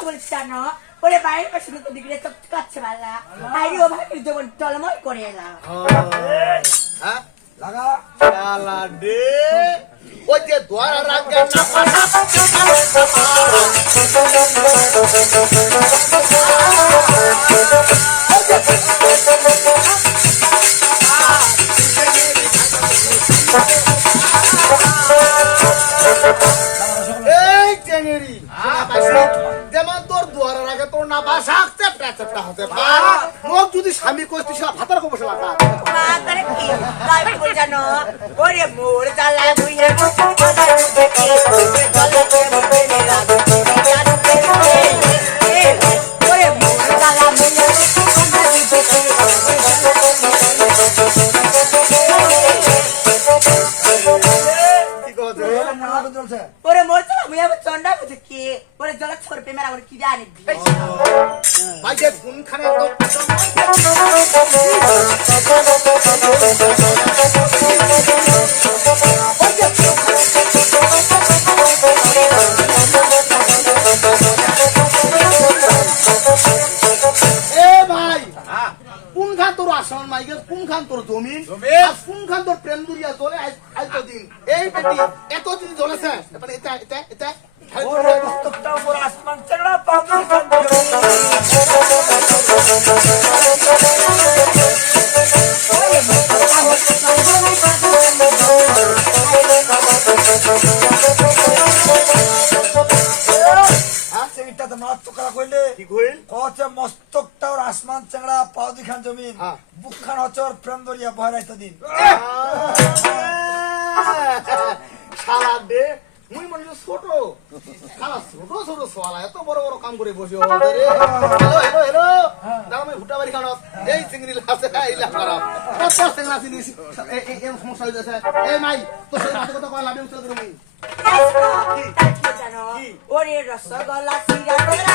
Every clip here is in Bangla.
কইল দাদা বলছে না ওরে বাড়ির পাশে তো দিকে তো কাছে বালা আই ও ভাই যেমন টলমল করে এলাম হ্যাঁ লাগা শালা দে যে দ্বার রাঙ্গে না দুয়ারের আগে তোর না বাসা চেপটা চেপটা হতে পার। মোক যদি স্বামী কইস তুই সেটা ভাতার কবসে লাগা তারে কি? তাই বল জানো? ওরে মোর জ্বালা বুইরে জমিন। হ্যাঁ। বুকখান ওর প্রেম দরিয়া বহরাইতে দিন। শালা দে মুই মনে ছোট। শালা ছোট ছোট সোয়ালা এত বড় বড় কাম করে বসে হ্যালো হ্যালো হ্যালো। দাও আমি ভুটা বাড়ি খানো এই চিংড়ি লাসে এই লাভ কত চিংড়ি লাসি এই এই এই সমস্যা এই মাই তো সেই মাথা কথা কয় লাভে উত্তর করবি ওরে রসগোল্লা সিরা তোরা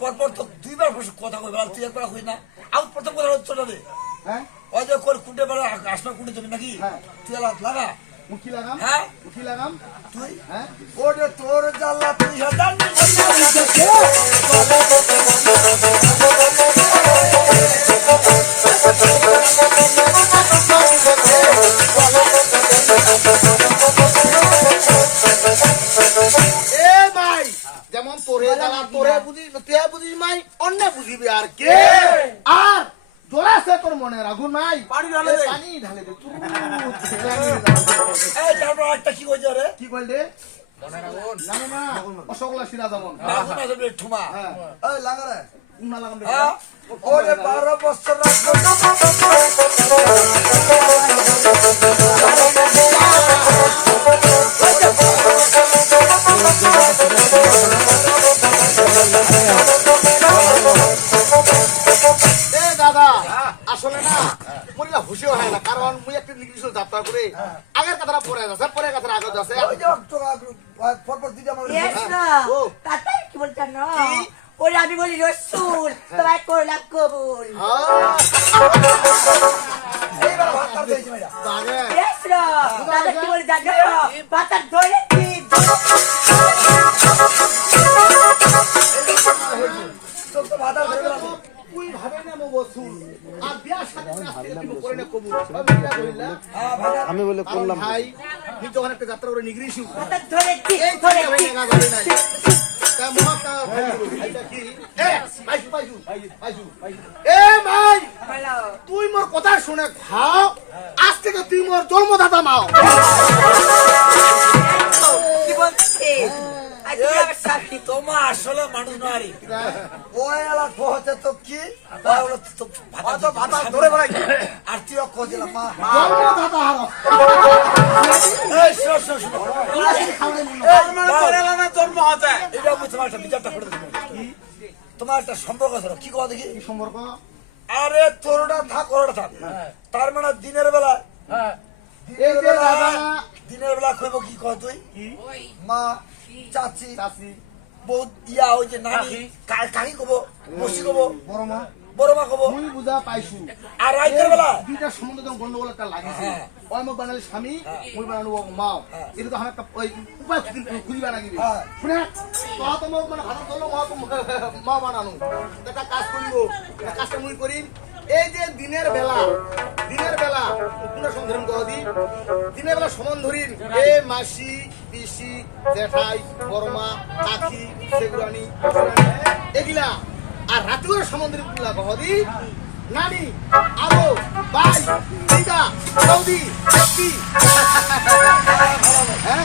পরপর তো দুইবার কথা কই তুই একবার কই না আউট প্রথম কথা হচ্ছে না হ্যাঁ? ওই যে কোন কুটে বেলা আসমান কুটে যাবি নাকি? হ্যাঁ। তুই লাগা? মুখি লাগাম? হ্যাঁ? মুখি লাগাম? তুই? হ্যাঁ। ওরে তোর জ্বালা তুই হাজার ভাই যেমন তোরে জ্বালা তোরে বুঝি তে বুঝিস মাই অন্য বুঝিবি আর কে? আর দোলাছে তোর মনে রাখুন নাই? পানি ঢালে দে। পানি ঢালে দে। তুই এই তারপর একটা কি কইছে রে? কি বললে জানো না? অশোকলা সিরা যেমন লাগুন আছে রে ঠুমা। হ্যাঁ। এই লাগা রে। উন্না লাগাম রে। হ্যাঁ? ওরে বারো বছর এ আসলে না মরিলা হুশিও হয় না কারণ মুই একটা নির্দিষ্ট যাত্রা করে। আগের কথাটা পরে যাচ্ছে পরে কথাটা আগে যাচ্ছে ওই যে তোরা পরপর দিদি আমার ইয়েস না ও। তাতার কি বলছেন না ওরে আমি বলি রসুল তোমায় করলাম কবুল। এইবার ভাত দিয়েছি মেয়েরা আগে ইয়েস কি বলে জানো? পাতার ধরে তো ভাত ধরে আমি বলে করলাম। ভাই তুই যখন একটা যাত্রা করে নিগরিছু পাতার ধরে কি এই ধরে ধরে কি না ধরে নাই। তা মহাকা ভাই এটা কি? এ পাইছু পাইছু পাইছু পাইছু এ ভাই হ্যালো তুই মনে খাও। আজ থেকে তুই মোর জন্মদাতা মাও। কি বলছিস? তোমার এটা আমি একটা বিচারটা করে দেবো। তোমার একটা সম্পর্ক ছিল কি কথা দেখি? সম্পর্ক? আরে তোরটা থাক ওরটা থাক। তার মানে দিনের বেলা এই যে দাদা। দিনের বেলা কইব কি কয় তুই? মা চাচি চাচি। বহুত ইয়া ওই যে নানি কাকি। কব বসি কব বড় মা বড় মা কব। মুই বুঝা পাইছু। আর রাইতের বেলা? দুইটা সম্বন্ধে যখন গন্ডগোল একটা লাগিছে। হ্যাঁ। ওই মোক বানালি স্বামী মুই বানানো ও মাও। হ্যাঁ। এটা তো আমি একটা ওই উপায় খুঁজি- খুঁজিবা লাগিবি। হ্যাঁ। শুনে? তো তো মোক মানে হাতত ধরলো মা মা বানানো একটা কাজ করিব কাজটা মুই করিম এই যে দিনের বেলা দিনের বেলা কোন সন্ধান কহদি দিনের বেলা সমান ধরিন, এ মাসি, পিসি, জেঠাই, বড়মা, কাকি, সেগুরানি এগুলা। আর রাতে করে গুলা কহদি নানি আলো ভাই দিদা সৌদি কি হ্যাঁ?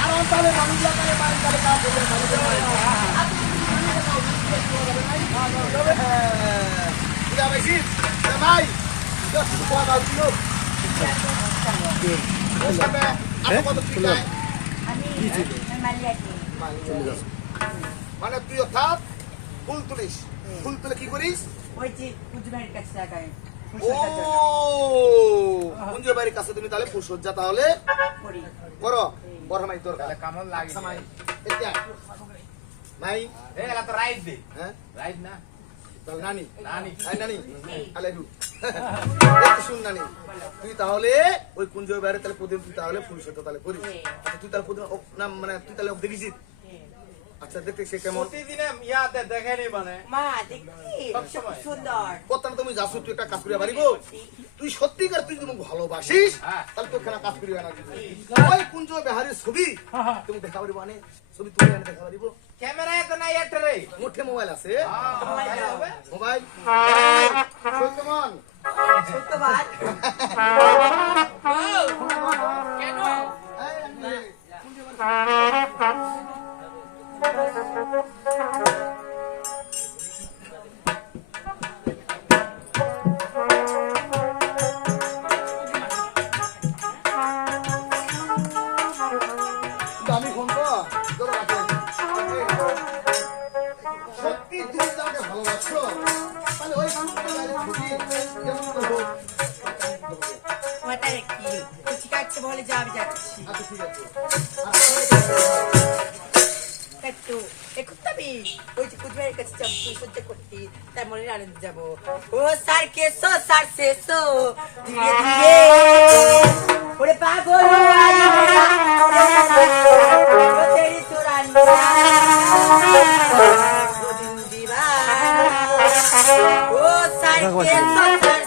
বাড়ি তালে কাজ করে মানুষরা বুঝা পাইছিস ভাই দশ টাকা দাও দিও ওখানে আরও কত টিকায় আমি মালিয়াটি মানে তুই অর্থাৎ ফুল তুলিস ফুল তুলে কি করিস ওই যে কুচবিহারের কাছে জায়গায় ও কুঞ্জ বাড়ির কাছে তুমি তাহলে ফুল সজ্জা তাহলে করি বড় মাই দরকার কেমন লাগে মাই এতিয়া এ এলা তো রাইট দে হ্যাঁ রাইট না তাহলে নানি নানি আই নানি আই দু শুন নানি তুই তাহলে ওই কুঞ্জ বাইরে তাহলে প্রতিদিন তুই তাহলে পুরুষ সজ্জা তাহলে করিস তুই তাহলে প্রতিদিন না মানে তুই তাহলে দেখিছিস দেখিস আচ্ছা দেখতে সে কেমন? প্রতিদিনে ইয়াতে দেখেনি মানে। মা দেখি সবসময়। সুন্দর। কত তুমি যাচ্ছ তুই একটা কাজ করিয়া পারিব তুই সত্যিকার তুই তুমি ভালোবাসিস হ্যাঁ। তাহলে তোর কেনা কাজ করিয়া না ওই কুঞ্জ বেহারের ছবি তুমি দেখা পারিব আনে ছবি তুলে আনে দেখা পারিব ক্যামেরায় তো নাই একটা রে। মুঠে মোবাইল আছে। মোবাইল সত্যমান সত্যবাদ দামি Thank you. সার কেসো সার শেষো ধীরে ধীরে ওরে পাগল আই মেরা ও তেরি চোরানি ও দিন দিবানা ও সার কেসো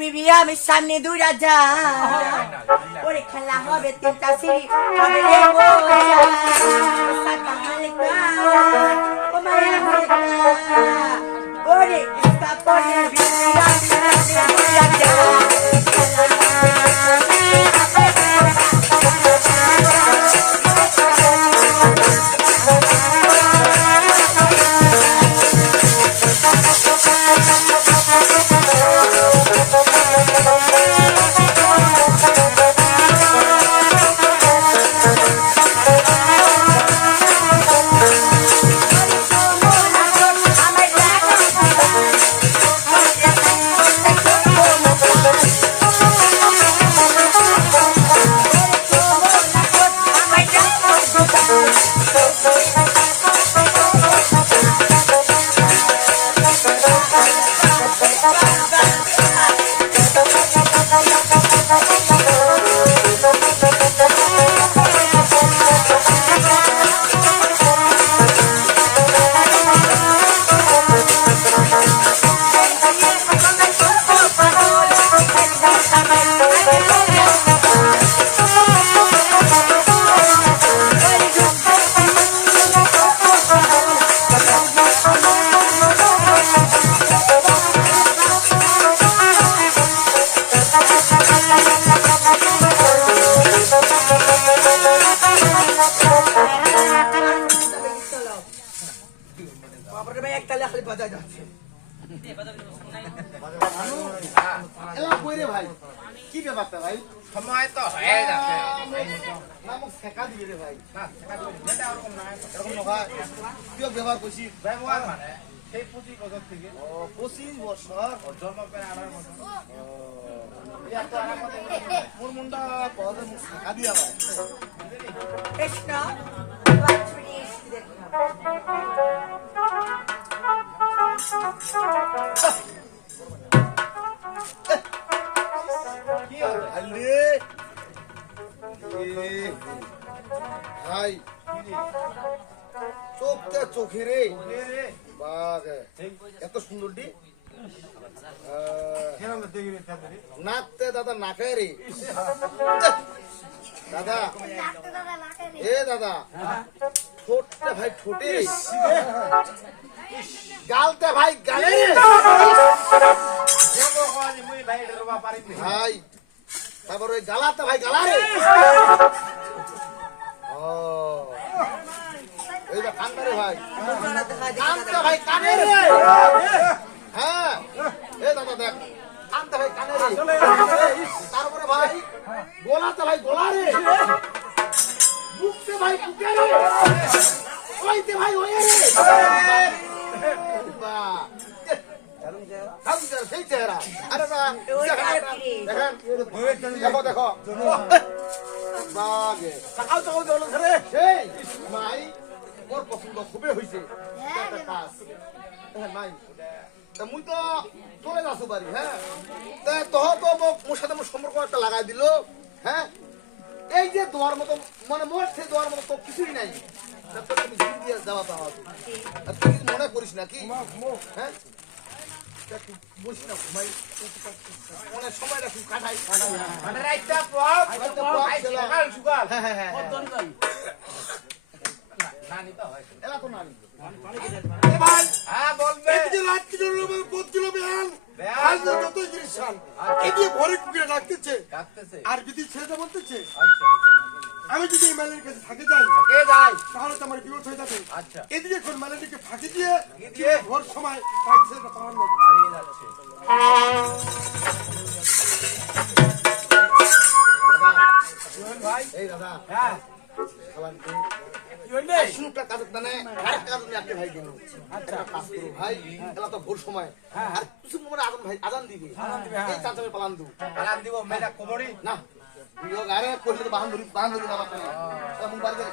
বিবি আমি সামনে দুই রাজা ওরে খেলা হবে তিনটা সিঁড়ি কি ব্যাপারটা ভাই? সময় তো হয়ে যাচ্ছে। না মোক শেখা দিবি রে ভাই। না এটা ওরকম না এরকম ব্যবহার করছিস ব্যবহার মানে? সেই পঁচিশ বছর থেকে। ও পঁচিশ বছর জন্ম করে আনার মতো মোর মুন্ডা পদে শেখা দিয়া ভাই। কৃষ্ণ ভাই চোখটা চোখে রে রে বাঘ এত সুন্দর ডি নাচতে দাদা নাকে রে দাদা এ দাদা ঠোঁটটা ভাই ঠোঁটে গালতে ভাই গালে ভাই তারপর ওই গালাতে ভাই, গালা রে। ও। এই দা কান্দা রে ভাই। ভাই কানে রে। হ্যাঁ। এ দাদা দেখ কান্দা ভাই কানে রে। তারপরে ভাই, গোলাতে ভাই গোলা রে। বুকতে ভাই রে। ওইতে ভাই ওয়ে রে। সেই চেহারা। আরে না দেখেন আর আপনারা, কি? দেখেন। দেখো দেখো। বাগে। সকাল সকাল জল ধরে সেই মাই মোর পছন্দ খুবই হইছে। কাজ হ্যাঁ, নাই মুই। তো চলে যাচ্ছ বাড়ি হ্যাঁ? তা তহ তো মোক মোর সাথে মোর সম্পর্ক একটা লাগাই দিল হ্যাঁ? এই যে দোয়ার মতো মানে মোর সে দোয়ার মতো তো কিছুই নাই। তা আমি দিয়ে যাওয়া পাওয়া। তুই মনে করিস না কি? হ্যাঁ? আর যদি ছেলেটা বলতেছে আচ্ছা। আমি যদি এই ম্যালের কাছে থাকে যাই যাই। তাহলে তো আমার বিপদ হয়ে যাবে। আচ্ছা। এদিকে কোন ম্যালেটিকে ফাঁকি দিয়ে দিয়ে? ভোর সময় তাই ছেলেটা পাওয়ার যাচ্ছে। ভাই এই দাদা হ্যাঁ। ভাই দিন আচ্ছা। কাজ করো ভাই এলা তো ভোর সময়। আর কিছু মনে আজান দিবি। এই পালান দিব। মেলা কোমরি। না। গারে কইলে তো বাহান ধরি বাহান ধরি যাবা কেন মুখ বাড়িতে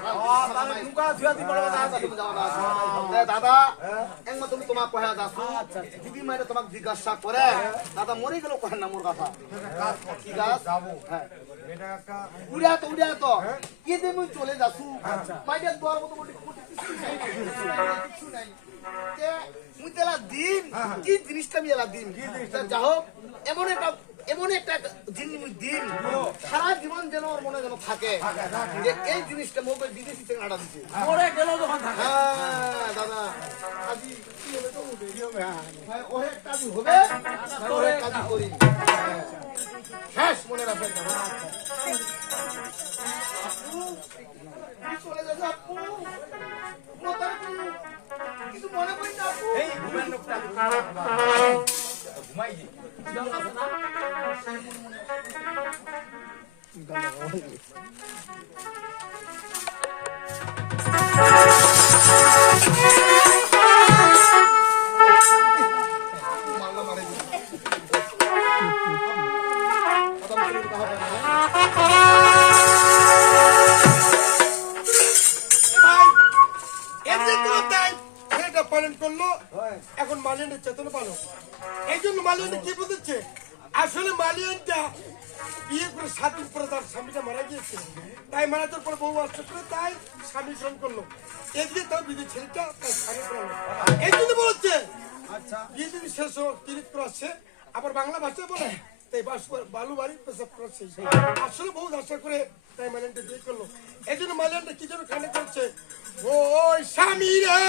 তাহলে নুকা ধুয়া দিব না দাদা একমাত্র তুমি তোমাক কহে যাচ্ছ দিদি মাইরে তোমাক জিজ্ঞাসা করে। দাদা মরে গেল কহেন না মোর কথা। কি গাছ হ্যাঁ। উড়া তো উড়া তো। কি যে মুই চলে যাচ্ছু মাইরে দোয়ার মতো কিছু নাই কিছু নাই তে মুই তেলা দিন। কি জিনিসটা আমি এলা দিন? যা হোক এমন একটা এমন একটা দিন দিন সারা জীবন যেন ওর মনে যেন থাকে যে এই জিনিসটা মোবাইল বিদেশি থেকে আটা দিচ্ছে। মরে গেল যখন থাকে। হ্যাঁ দাদা আজি কি হবে তো? কি হবে হ্যাঁ ওরে কাজই হবে ওরে কাজই করি। হ্যাঁ শেষ মনে রাখবেন দাদা আপু, চলে যাচ্ছে আপু। কিছু মনে করি না আপু? এই ঘুমের লোকটা ঘুমাই দি মাল্লা আচ্ছা শেষ হোক, তিরিশ করে আবার বাংলা ভাষায় বলে, তাই বালু বাড়ি পেশাব করছে আসলে বহু আশা করে তাই মালিয়ানটা বিয়ে করল। এই জন্য মালিয়ানটা কি জন্য কানে করছে ওই স্বামী রে